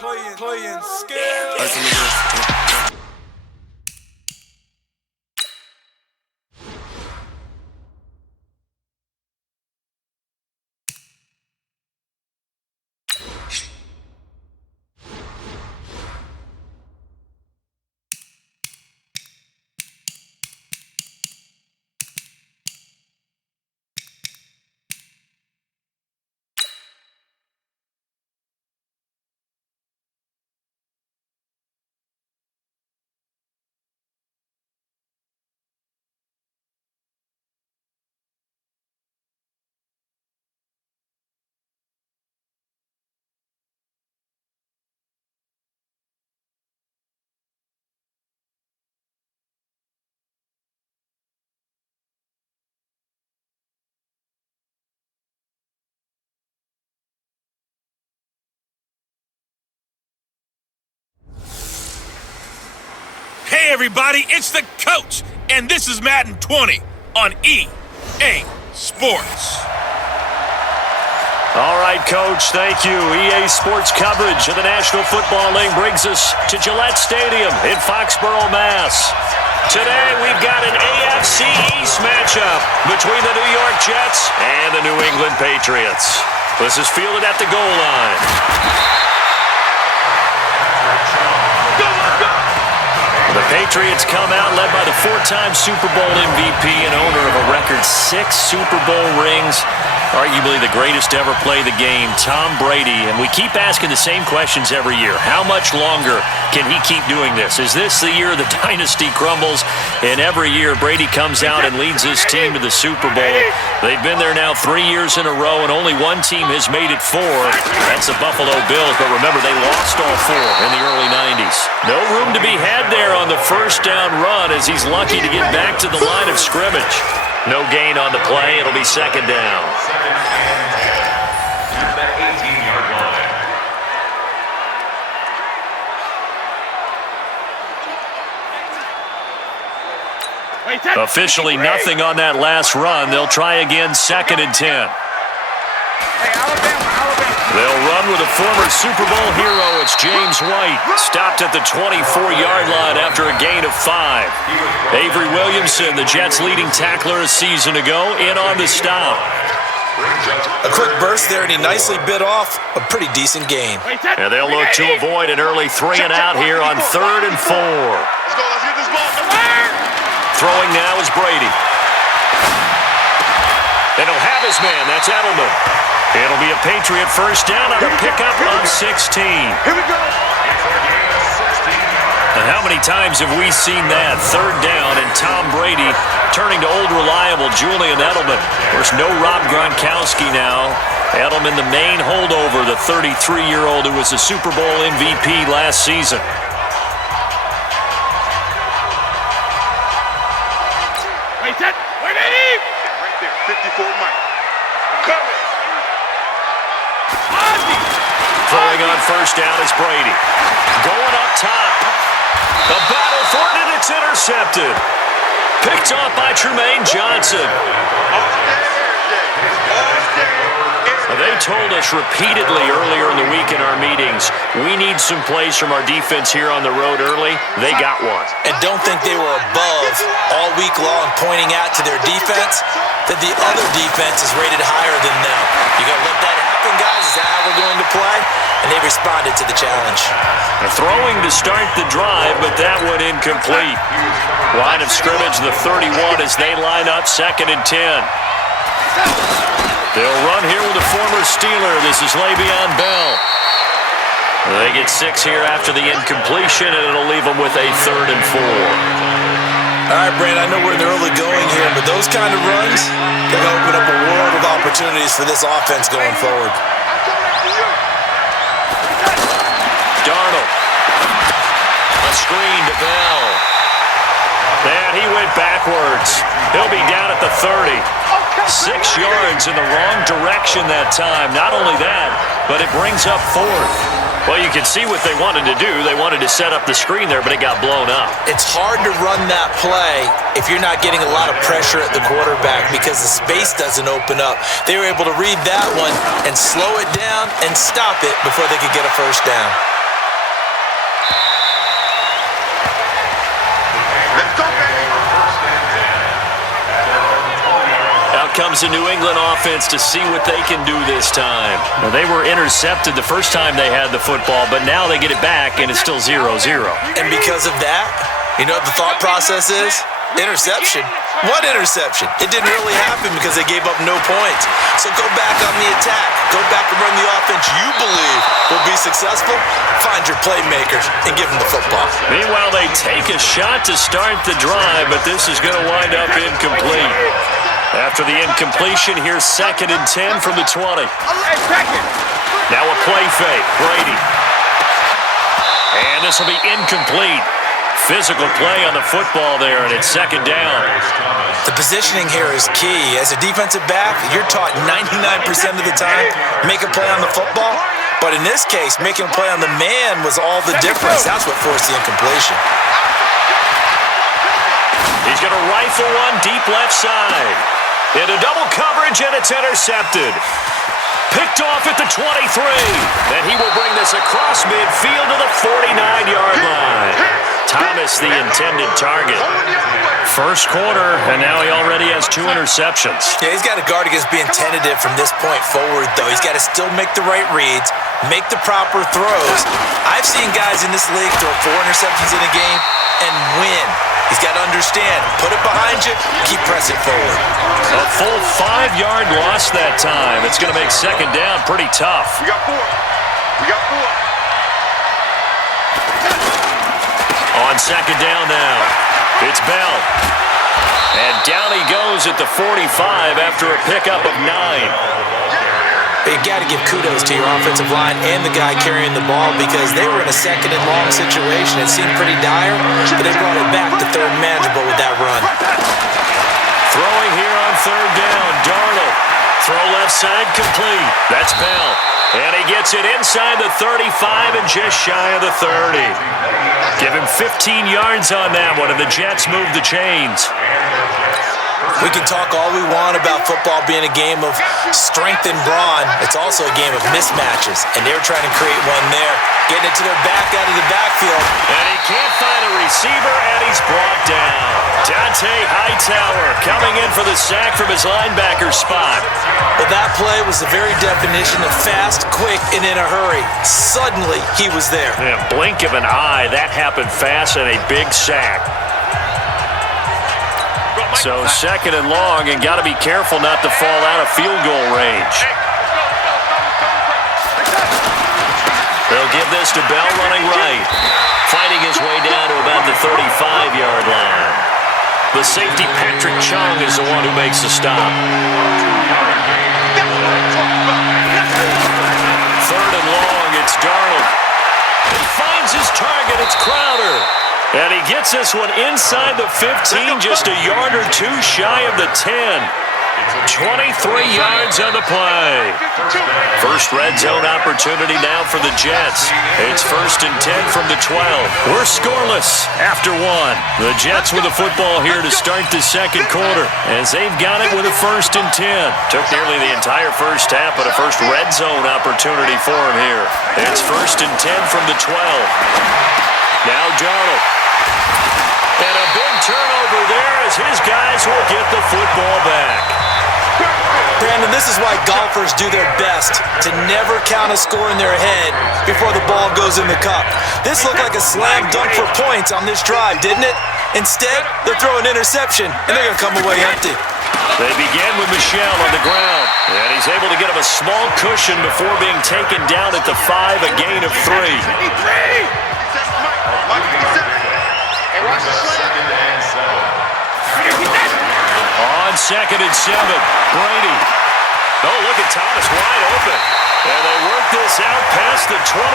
Playing skill. Hey everybody, it's the coach, and this is Madden 20 on EA Sports. All right, Coach, thank you. EA Sports coverage of the National Football League brings us to Gillette Stadium in Foxborough, Mass. Today, we've got an AFC East matchup between the New York Jets and the New England Patriots. This is fielded at the goal line. The Patriots come out led by the four-time Super Bowl MVP and owner of a record 6 Super Bowl rings, arguably the greatest to ever play the game, Tom Brady. And we keep asking the same questions every year. How much longer can he keep doing this? Is this the year the dynasty crumbles? And every year Brady comes out and leads his team to the Super Bowl. They've been there now 3 years in a row, and only one team has made it 4. That's the Buffalo Bills. But remember, they lost all 4 in the early 90s. No room to be had there on the first down run as he's lucky to get back to the line of scrimmage. No gain on the play. It'll be second down. Officially nothing on that last run. They'll try again, 2nd and 10. They'll run with a former Super Bowl hero. It's James White. Stopped at the 24-yard line after a gain of 5. Avery Williamson, the Jets' leading tackler a season ago, in on the stop. A quick burst there, and he nicely bit off a pretty decent gain. And they'll look to avoid an early 3 and out here on 3rd and 4. Let's get this ball. Throwing now is Brady. And he'll have his man. That's Edelman. It'll be a Patriot first down on a pickup on 16. Here we go. And how many times have we seen that? 3rd down and Tom Brady turning to old reliable Julian Edelman. There's no Rob Gronkowski now. Edelman, the main holdover, the 33-year-old who was the Super Bowl MVP last season. Wait, that. Where did he? Right there, 54 Mike. I'm coming. Throwing on first down is Brady. Going up top. The battle for it, and it's intercepted. Picked off by Trumaine Johnson. They told us repeatedly earlier in the week in our meetings, we need some plays from our defense here on the road early. They got one. And don't think they were above all week long pointing out to their defense that the other defense is rated higher than them. You got to let that happen, guys. Is that how we're going to play? And they responded to the challenge. Throwing to start the drive, but that one incomplete. Line of scrimmage, the 31 as they line up 2nd and 10. They'll run here with a former Steeler. This is Le'Veon Bell. They get 6 here after the incompletion, and it'll leave them with a 3rd and 4. All right, Brand, I know we're in the early going here, but those kind of runs, they're going to open up a world of opportunities for this offense going forward. Darnold. A screen to Bell. And he went backwards. He'll be down at the 30. 6 yards in the wrong direction that time. Not only that, but it brings up 4th. Well, you can see what they wanted to do. They wanted to set up the screen there, but it got blown up. It's hard to run that play if you're not getting a lot of pressure at the quarterback because the space doesn't open up. They were able to read that one and slow it down and stop it before they could get a first down. comes the New England offense to see what they can do this time. Well, they were intercepted the first time they had the football, but now they get it back, and it's still 0-0. And because of that, you know what the thought process is? Interception. What interception? It didn't really happen because they gave up no points. So go back on the attack. Go back and run the offense you believe will be successful. Find your playmakers and give them the football. Meanwhile, they take a shot to start the drive, but this is going to wind up incomplete. After the incompletion, here's 2nd and 10 from the 20. Now a play fake. Brady. And this will be incomplete. Physical play on the football there, and it's 2nd down. The positioning here is key. As a defensive back, you're taught 99% of the time, make a play on the football. But in this case, making a play on the man was all the difference. That's what forced the incompletion. He's going to rifle one deep left side. Into double coverage, and it's intercepted. Picked off at the 23. And he will bring this across midfield to the 49-yard line. Thomas, the intended target. First quarter, and now he already has 2 interceptions. Yeah, he's got to guard against being tentative from this point forward, though. He's got to still make the right reads, make the proper throws. I've seen guys in this league throw 4 interceptions in a game and win. He's got to understand, put it behind you, keep pressing forward. A full 5-yard loss that time. It's going to make 2nd down pretty tough. We got 4. We got 4. On 2nd down now, it's Bell. And down he goes at the 45 after a pickup of 9. You got to give kudos to your offensive line and the guy carrying the ball because they were in a 2nd and long situation. It seemed pretty dire, but they brought it back to 3rd and manageable with that run. Throwing here on 3rd down, Darnold. Throw left side complete. That's Bell. And he gets it inside the 35 and just shy of the 30. Give him 15 yards on that one, and the Jets move the chains. We can talk all we want about football being a game of strength and brawn. It's also a game of mismatches, and they're trying to create one there. Getting it to their back out of the backfield. And he can't find a receiver, and he's brought down. Dante Hightower coming in for the sack from his linebacker spot. Well, that play was the very definition of fast, quick, and in a hurry. Suddenly, he was there. In a blink of an eye, that happened fast, and a big sack. So 2nd and long, and got to be careful not to fall out of field goal range. They'll give this to Bell running right. Fighting his way down to about the 35-yard line. The safety, Patrick Chung, is the one who makes the stop. 3rd and long, it's Darnold. He finds his target, it's Crowder. And he gets this one inside the 15, just a yard or 2 shy of the 10. 23 yards on the play. First red zone opportunity now for the Jets. It's 1st and 10 from the 12. We're scoreless after 1. The Jets with the football here to start the 2nd quarter, as they've got it with a 1st and 10. Took nearly the entire first half, but a first red zone opportunity for him here. It's 1st and 10 from the 12. Now Darnold. And a big turnover there as his guys will get the football back. Brandon, this is why golfers do their best to never count a score in their head before the ball goes in the cup. This looked like a slam dunk for points on this drive, didn't it? Instead, they're throwing an interception, and they're going to come away empty. They begin with Michel on the ground, and he's able to get him a small cushion before being taken down at the 5, a gain of 3. On 2nd and 7, Brady. Oh, look at Thomas wide open. And they work this out past the 25.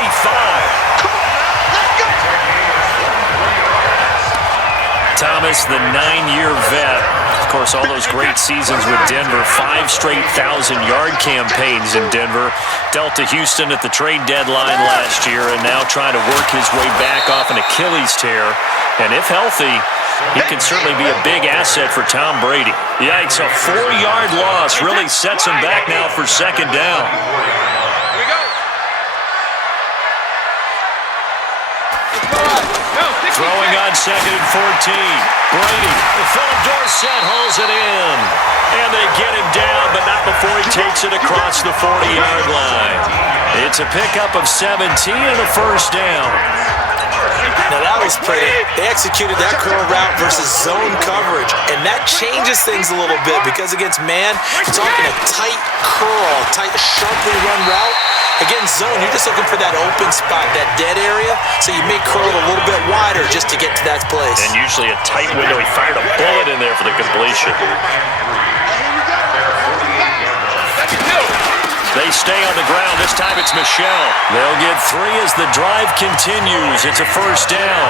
Thomas, the 9-year vet. Of course, all those great seasons with Denver. 5 straight 1,000-yard campaigns in Denver. Dealt to Houston at the trade deadline last year, and now trying to work his way back off an Achilles tear. And if healthy, he can certainly be a big asset for Tom Brady. Yikes, a 4-yard loss really sets him back now for 2nd down. Throwing on 2nd and 14. Brady, Philip Dorsett hauls it in. And they get him down, but not before he takes it across the 40-yard line. It's a pickup of 17 and a first down. Now that was pretty. They executed that curl route versus zone coverage, and that changes things a little bit because against man, you're talking a tight curl, tight, sharply run route. Against zone, you're just looking for that open spot, that dead area, so you may curl it a little bit wider just to get to that place. And usually a tight window. He fired a bullet in there for the completion. They stay on the ground. This time it's Michelle. They'll get 3 as the drive continues. It's a first down.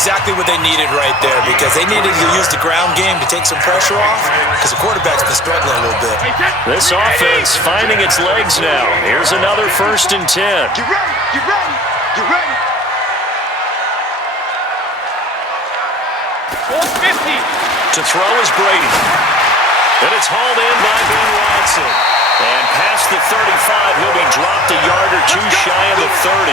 Exactly what they needed right there because they needed to use the ground game to take some pressure off because the quarterback's been struggling a little bit. This offense finding its legs now. Here's another 1st and 10. Get ready, get ready, get ready. 450. To throw is Brady. And it's hauled in by Ben Watson. And past the 35, he'll be dropped a yard or 2 shy of the 30.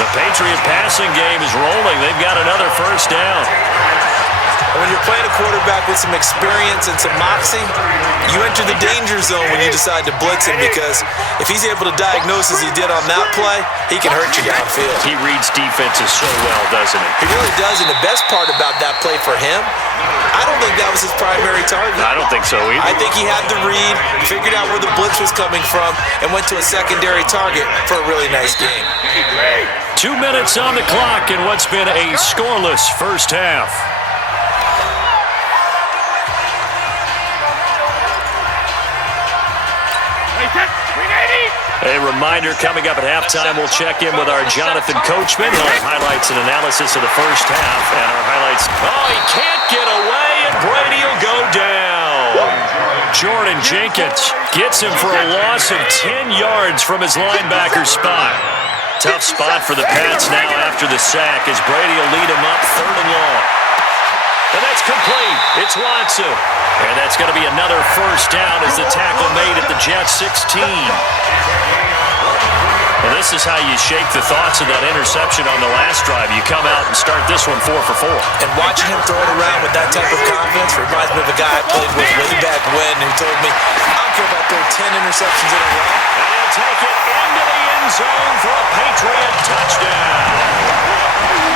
The Patriot passing game is rolling. They've got another first down. When you're playing a quarterback with some experience and some moxie, you enter the danger zone when you decide to blitz him because if he's able to diagnose as he did on that play, he can hurt you downfield. He reads defenses so well, doesn't he? He really does, and the best part about that play for him, I don't think that was his primary target. I don't think so either. I think he had the read, figured out where the blitz was coming from, and went to a secondary target for a really nice game. 2 minutes on the clock in what's been a scoreless first half. A reminder, coming up at halftime, we'll check in with our Jonathan Coachman. He'll have highlights and analysis of the first half. And our highlights, he can't get away, and Brady will go down. Jordan Jenkins gets him for a loss of 10 yards from his linebacker spot. Tough spot for the Pats now after the sack as Brady will lead him up 3rd and long. And that's complete. It's Watson. And that's going to be another first down as the tackle made at the Jets 16. And this is how you shake the thoughts of that interception on the last drive. You come out and start this one 4 for 4. And watching him throw it around with that type of confidence reminds me of a guy I played with way back when who told me, I don't care about throwing 10 interceptions in a row. And he'll take it into the end zone for a Patriot touchdown.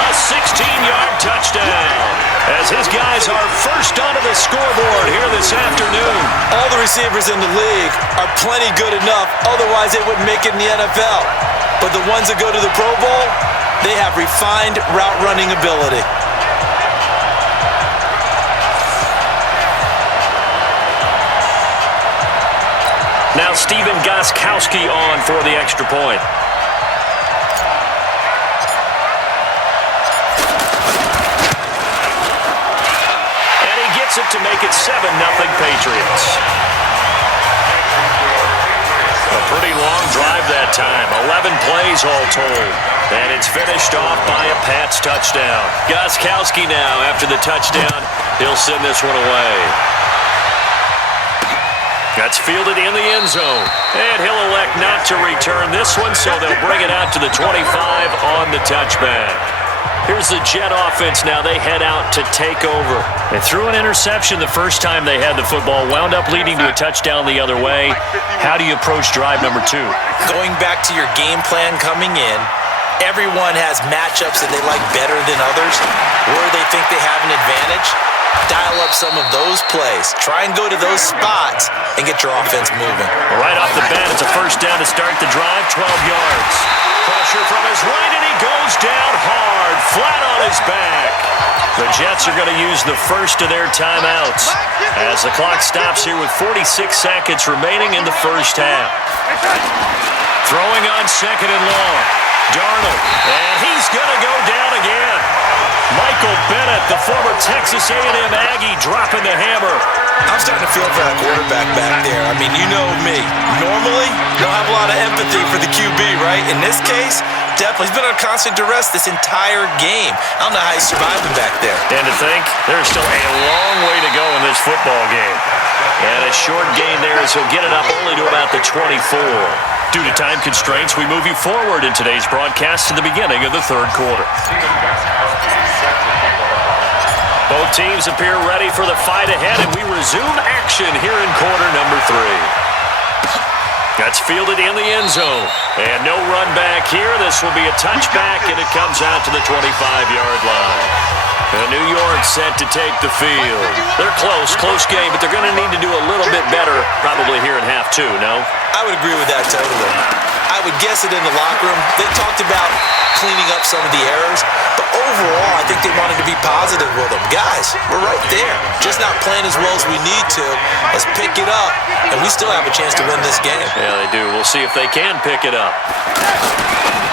A 16-yard touchdown as his guys are first onto the scoreboard here this afternoon. All the receivers in the league are plenty good enough, otherwise they wouldn't make it in the NFL. But the ones that go to the Pro Bowl, they have refined route running ability. Now Stephen Gostkowski on for the extra point. It to make it 7-0 Patriots. A pretty long drive that time. 11 plays all told. And it's finished off by a Pats touchdown. Gostkowski now, after the touchdown, he'll send this one away. That's fielded in the end zone. And he'll elect not to return this one, so they'll bring it out to the 25 on the touchback. Here's the Jet offense now. They head out to take over. They threw an interception the first time they had the football, wound up leading to a touchdown the other way. How do you approach drive number 2? Going back to your game plan coming in, everyone has matchups that they like better than others, where they think they have an advantage. Dial up some of those plays. Try and go to those spots and get your offense moving. Right off the bat, it's a first down to start the drive, 12 yards. Pressure from his right, and he goes down hard, flat on his back. The Jets are going to use the first of their timeouts as the clock stops here with 46 seconds remaining in the first half. Throwing on 2nd and long. Darnold, and he's going to go down again. Michael Bennett, the former Texas A&M Aggie, dropping the hammer. I'm starting to feel for that quarterback back there. I mean, you know me. Normally, don't have a lot of empathy for the QB, right? In this case, definitely. He's been under constant duress this entire game. I don't know how he's surviving back there. And to think, there's still a long way to go in this football game. And a short gain there as he'll get it up only to about the 24. Due to time constraints, we move you forward in today's broadcast to the beginning of the third quarter. Both teams appear ready for the fight ahead, and we resume action here in quarter number 3. That's fielded in the end zone. And no run back here. This will be a touchback, and it comes out to the 25-yard line. New York set to take the field. They're close game, but they're going to need to do a little bit better probably here in half 2, no? I would agree with that totally. I would guess it in the locker room. They talked about cleaning up some of the errors, but overall, I think they wanted to be positive with them. Guys, we're right there. Just not playing as well as we need to. Let's pick it up, and we still have a chance to win this game. Yeah, they do. We'll see if they can pick it up.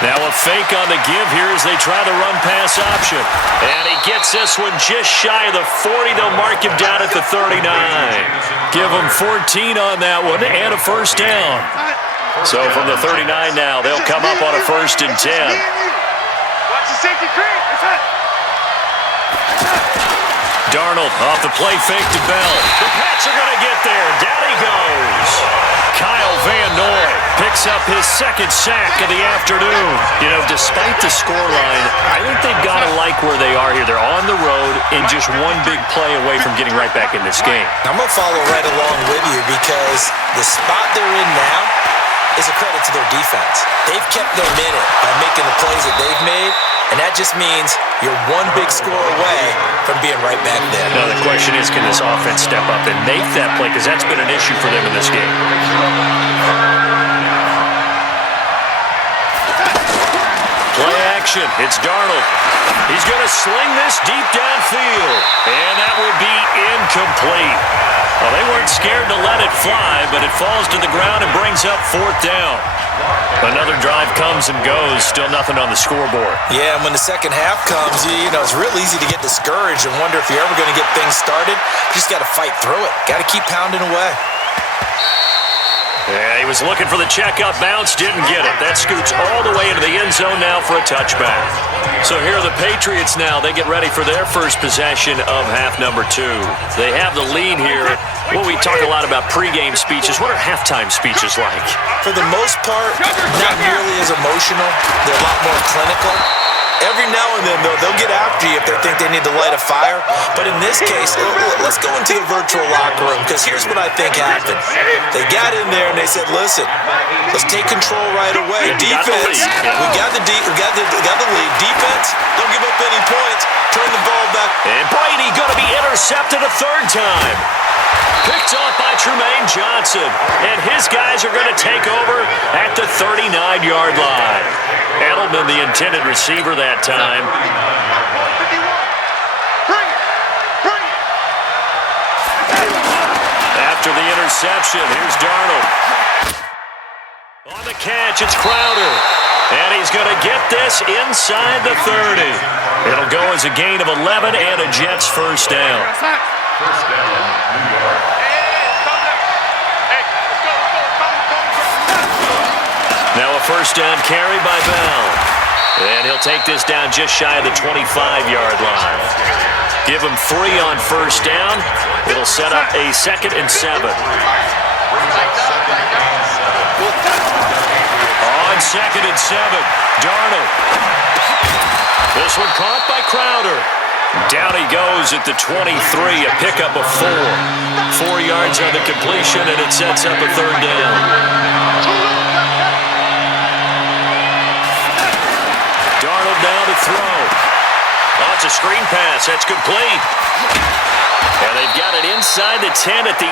Now a fake on the give here as they try the run-pass option. And he gets this one just shy of the 40. They'll mark him down at the 39. Give him 14 on that one and a first down. So from the 39 now, they'll come up on a 1st and 10. Watch the safety creep. Darnold off the play fake to Bell. The Pats are going to get there. Down he goes. Kyle Van Noy picks up his 2nd sack of the afternoon. You know, despite the scoreline, I think they've got to like where they are here. They're on the road and just one big play away from getting right back in this game. I'm going to follow right along with you because the spot they're in now is a credit to their defense. They've kept their minute by making the plays that they've made, and that just means you're one big score away from being right back there. Now the question is, can this offense step up and make that play? Because that's been an issue for them in this game. Play action. It's Darnold. He's going to sling this deep downfield, and that will be incomplete. Well, they weren't scared to let it fly, but it falls to the ground and brings up 4th down. Another drive comes and goes, still nothing on the scoreboard. Yeah, and when the second half comes, you know, it's real easy to get discouraged and wonder if you're ever going to get things started. You just got to fight through it. Got to keep pounding away. Yeah, he was looking for the check-up bounce, didn't get it. That scoots all the way into the end zone now for a touchback. So here are the Patriots now. They get ready for their first possession of half number 2. They have the lead here. Well, we talk a lot about pregame speeches. What are halftime speeches like? For the most part, not nearly as emotional. They're a lot more clinical. Every now and then, though, they'll get after you if they think they need to light a fire. But in this case, let's go into the virtual locker room, because here's what I think happened. They got in there and they said, listen, let's take control right away. Defense, we got the lead. Defense, don't give up any points. Turn the ball back. And Brady going to be intercepted a 3rd time. Picked off by Trumaine Johnson. And his guys are going to take over at the 39-yard line. Edelman, the intended receiver that time. After the interception, here's Darnold. On the catch, it's Crowder. And he's going to get this inside the 30. It'll go as a gain of 11 and a Jets 1st down. Now a 1st down carry by Bell. And he'll take this down just shy of the 25-yard line. Give him 3 on 1st down. It'll set up a 2nd and 7. On 2nd and 7, Darnold. This one caught by Crowder. Down he goes at the 23, a pickup of 4. 4 yards on the completion, and it sets up a 3rd down. Darnold now to throw. Oh, it's a screen pass. That's complete. And they've got it inside the 10 at the 8.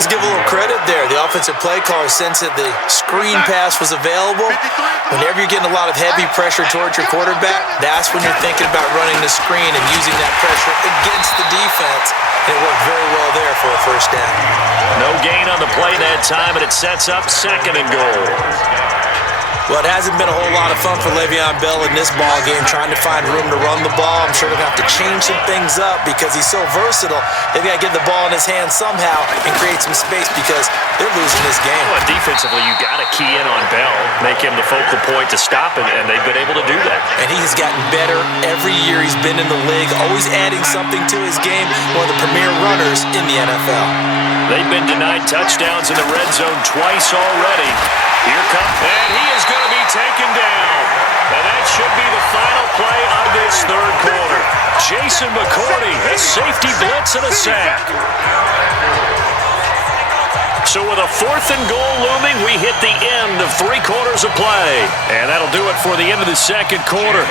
Let's give a little credit there. The offensive play caller sensed that the screen pass was available. Whenever you're getting a lot of heavy pressure towards your quarterback, that's when you're thinking about running the screen and using that pressure against the defense. And it worked very well there for a 1st down. No gain on the play that time, and it sets up 2nd and goal. Well, it hasn't been a whole lot of fun for Le'Veon Bell in this ball game, trying to find room to run the ball. I'm sure they're going to have to change some things up because he's so versatile. They've got to get the ball in his hands somehow and create some space because they're losing this game. Well, defensively, you got to key in on Bell, make him the focal point to stop it, and they've been able to do that. And he has gotten better every year he's been in the league, always adding something to his game, one of the premier runners in the NFL. They've been denied touchdowns in the red zone twice already. Here comes, and he is going to be taken down. And that should be the final play of this third quarter. Jason McCourty, a safety blitz and a sack. So with a 4th and goal looming, we hit the end of 3 quarters of play. And that'll do it for the end of the second quarter.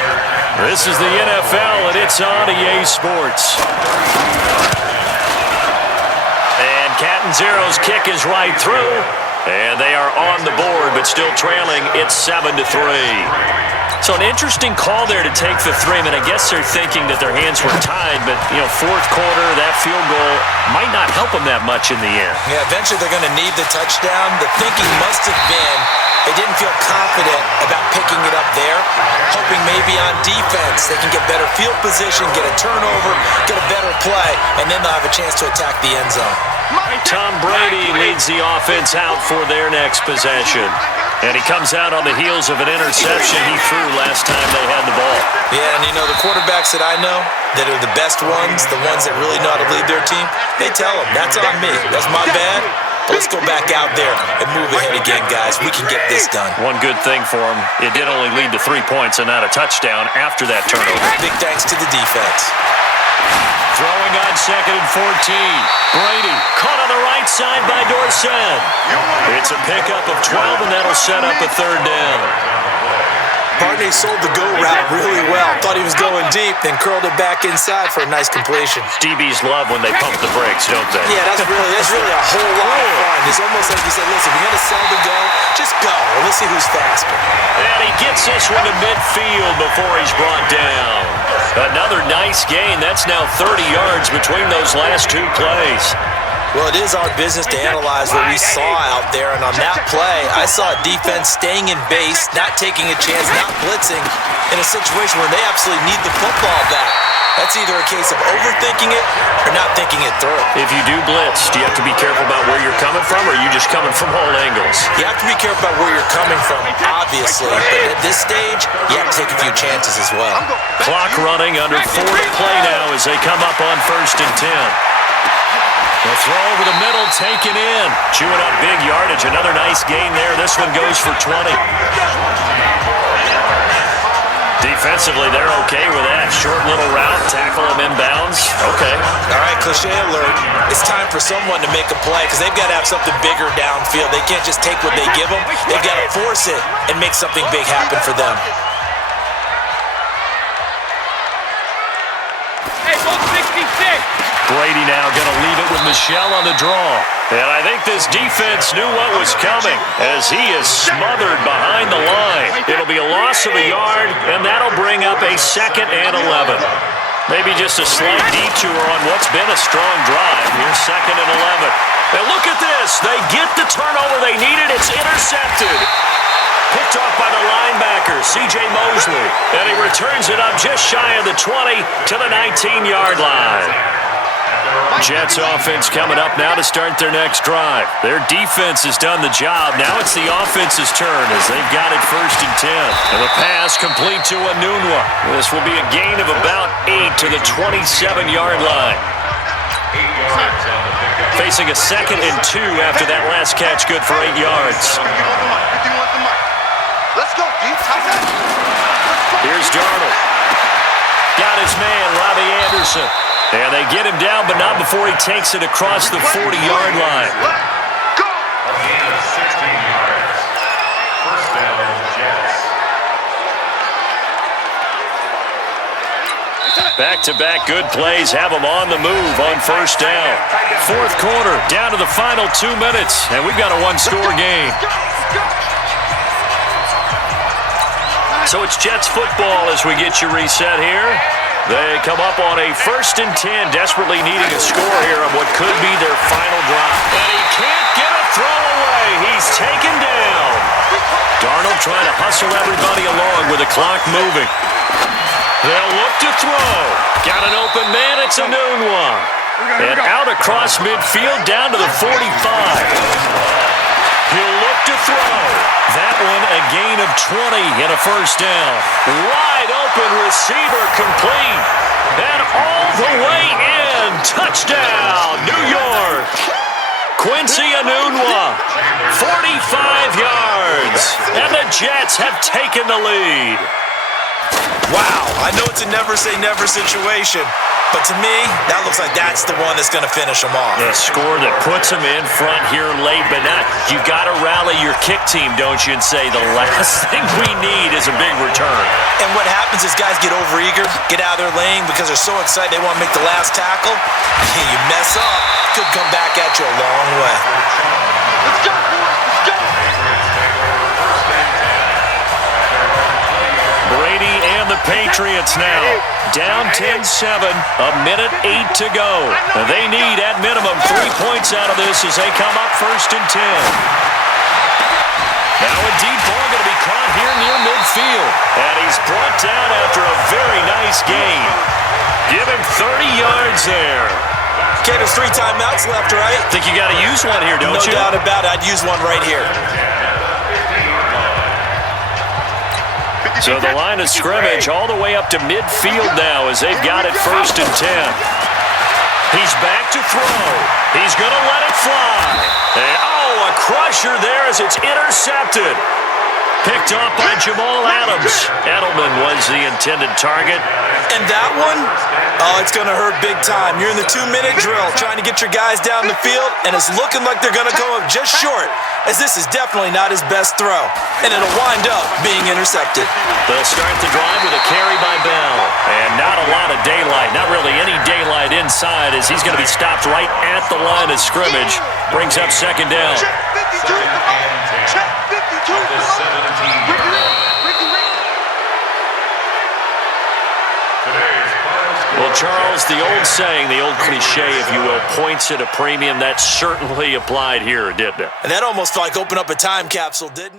This is the NFL, and it's on EA Sports. And Cat and Zero's kick is right through. And they are on the board, but still trailing. It's 7-3. So an interesting call there to take the 3. I mean, I guess they're thinking that their hands were tied, but, you know, 4th quarter, that field goal might not help them that much in the end. Yeah, eventually they're going to need the touchdown. The thinking must have been they didn't feel confident about picking it up there, hoping maybe on defense they can get better field position, get a turnover, get a better play, and then they'll have a chance to attack the end zone. Tom Brady leads the offense out for their next possession. And he comes out on the heels of an interception he threw last time they had the ball. Yeah, and you know, the quarterbacks that I know that are the best ones, the ones that really know how to lead their team, they tell them, that's on me. That's my bad. But let's go back out there and move ahead again, guys. We can get this done. One good thing for him, it did only lead to 3 points and not a touchdown after that turnover. Big thanks to the defense. Throwing on 2nd and 14. Brady caught on the right side by Dorsett. It's a pickup of 12, and that'll set up a 3rd down. Barney sold the go route really well. Thought he was going deep, then curled it back inside for a nice completion. DBs love when they pump the brakes, don't they? Yeah, that's really a whole lot of fun. It's almost like you said, listen, we're going to sell the go, just go. And let's see who's faster. And he gets this one to midfield before he's brought down. Another nice gain. That's now 30 yards between those last 2 plays. Well, it is our business to analyze what we saw out there, and on that play, I saw a defense staying in base, not taking a chance, not blitzing, in a situation where they absolutely need the football back. That's either a case of overthinking it or not thinking it through. If you do blitz, do you have to be careful about where you're coming from, or are you just coming from all angles? You have to be careful about where you're coming from, obviously, but at this stage, you have to take a few chances as well. Clock running, under 4 to play now as they come up on 1st and 10. The throw over the middle, taken in. Chewing up big yardage. Another nice gain there. This one goes for 20. Defensively, they're okay with that. Short little route, tackle him inbounds. Okay. All right, cliche alert. It's time for someone to make a play because they've got to have something bigger downfield. They can't just take what they give them. They've got to force it and make something big happen for them. Hey, 66. Brady now going to leave it with Michelle on the draw. And I think this defense knew what was coming as he is smothered behind the line. It'll be a loss of a yard, and that'll bring up a 2nd and 11. Maybe just a slight detour on what's been a strong drive. Here's 2nd and 11. And look at this. They get the turnover they needed. It's intercepted. Picked off by the linebacker, C.J. Mosley. And he returns it up just shy of the 20 to the 19-yard line. Jets offense coming up now to start their next drive. Their defense has done the job. Now it's the offense's turn as they've got it 1st and 10. And the pass complete to Anunwa. This will be a gain of about 8 to the 27-yard line. Facing a 2nd and 2 after that last catch, good for 8 yards. Let's go, deep. Here's Darnold. Got his man, Robbie Anderson. And they get him down, but not before he takes it across the 40-yard line. Go! 16 yards. 1st down, Jets. Back-to-back good plays have them on the move on 1st down. 4th quarter, down to the final 2 minutes, and we've got a 1-score game. So it's Jets football as we get you reset here. They come up on a 1st and 10, desperately needing a score here on what could be their final drive. And he can't get a throw away. He's taken down. Darnold trying to hustle everybody along with the clock moving. They'll look to throw. Got an open man. It's Enunwa. And out across midfield down to the 45. He'll look to throw. That one a gain of 20 and a first down. Wide open receiver complete. And all the way in. Touchdown, New York. Quincy Enunwa, 45 yards. And the Jets have taken the lead. Wow, I know it's a never-say-never situation, but to me, that looks like that's the one that's going to finish them off. A score that puts them in front here late, but not. You got to rally your kick team, don't you, and say the last thing we need is a big return. And what happens is guys get overeager, get out of their lane because they're so excited they want to make the last tackle. You mess up, could come back at you a long way. Let's go, boys. Let's go. Brady and the Patriots now down 10-7, a minute 8 to go. They need at minimum 3 points out of this as they come up 1st and 10. Now a deep ball going to be caught here near midfield. And he's brought down after a very nice gain. Give him 30 yards there. Okay, there's 3 timeouts left, right? Think you got to use one here, don't you? No doubt about it. I'd use one right here. So the line of scrimmage all the way up to midfield now as they've got it 1st and 10. He's back to throw. He's going to let it fly. And, a crusher there as it's intercepted. Picked off by Jamal Adams. Edelman was the intended target. And that one, it's going to hurt big time. You're in the 2-minute drill trying to get your guys down the field, and it's looking like they're going to come up just short, as this is definitely not his best throw. And it'll wind up being intercepted. They'll start the drive with a carry by Bell. And not a lot of daylight, not really any daylight inside as he's going to be stopped right at the line of scrimmage. Brings up 2nd down. Check 52. Check 52. The 17-yard line. Today's final score. Well, Charles, the old saying, the old cliche, if you will, points at a premium, that certainly applied here, didn't it? And that almost like opened up a time capsule, didn't it?